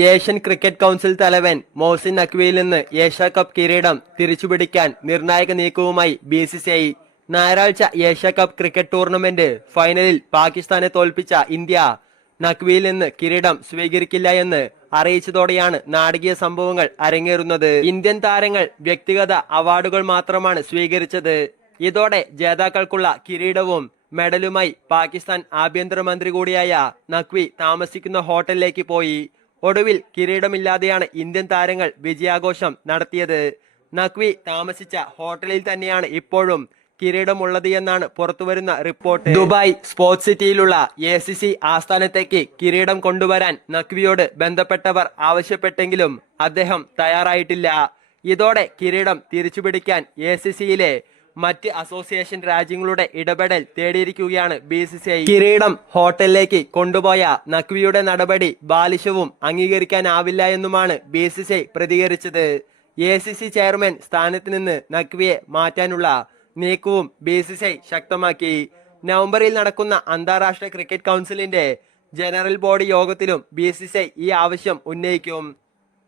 Asian cricket council തലവൻ മോഹ്സിൻ നഖ്വിയിൽ നിന്ന് Asia cup കിരീടം തിരിച്ചുപിടിക്കാൻ നിർണായക നീക്കവുമായി ബി സി സി ഐ. ഞായറാഴ്ച ഏഷ്യ കപ്പ് ക്രിക്കറ്റ് ടൂർണമെന്റ് ഫൈനലിൽ പാകിസ്ഥാനെ തോൽപ്പിച്ച ഇന്ത്യ നഖ്വിയിൽ നിന്ന് കിരീടം സ്വീകരിക്കില്ല എന്ന് അറിയിച്ചതോടെയാണ് നാടകീയ സംഭവങ്ങൾ അരങ്ങേറുന്നത്. ഇന്ത്യൻ താരങ്ങൾ വ്യക്തിഗത അവാർഡുകൾ മാത്രമാണ് സ്വീകരിച്ചത്. ഇതോടെ ജേതാക്കൾക്കുള്ള കിരീടവും മെഡലുമായി പാകിസ്ഥാൻ ആഭ്യന്തരമന്ത്രി കൂടിയായ നഖ്വി താമസിക്കുന്ന ഹോട്ടലിലേക്ക് പോയി. ഒടുവിൽ കിരീടമില്ലാതെയാണ് ഇന്ത്യൻ താരങ്ങൾ വിജയാഘോഷം നടത്തിയത്. നഖ്വി താമസിച്ച ഹോട്ടലിൽ തന്നെയാണ് ഇപ്പോഴും കിരീടമുള്ളത് എന്നാണ് പുറത്തുവരുന്ന റിപ്പോർട്ട്. ദുബായ് സ്പോർട്സ് സിറ്റിയിലുള്ള എ സി സി ആസ്ഥാനത്തേക്ക് കിരീടം കൊണ്ടുവരാൻ നഖ്വിയോട് ബന്ധപ്പെട്ടവർ ആവശ്യപ്പെട്ടെങ്കിലും അദ്ദേഹം തയ്യാറായിട്ടില്ല. ഇതോടെ കിരീടം തിരിച്ചുപിടിക്കാൻ എ സി സിയിലെ മറ്റ് അസോസിയേഷൻ രാജ്യങ്ങളുടെ ഇടപെടൽ തേടിയിരിക്കുകയാണ് ബി സി സി ഐ. കിരീടം ഹോട്ടലിലേക്ക് കൊണ്ടുപോയ നഖ്വിയുടെ നടപടി ബാലിശവും അംഗീകരിക്കാനാവില്ല എന്നുമാണ് ബി സി സി ഐ പ്രതികരിച്ചത്. എ സി സി ചെയർമാൻ സ്ഥാനത്ത് നിന്ന് നഖ്വിയെ മാറ്റാനുള്ള നീക്കവും ബി സി സി ഐ ശക്തമാക്കി. നവംബറിൽ നടക്കുന്ന അന്താരാഷ്ട്ര ക്രിക്കറ്റ് കൗൺസിലിന്റെ ജനറൽ ബോഡി യോഗത്തിലും ബി സി സി ഐ ഈ ആവശ്യം ഉന്നയിക്കും.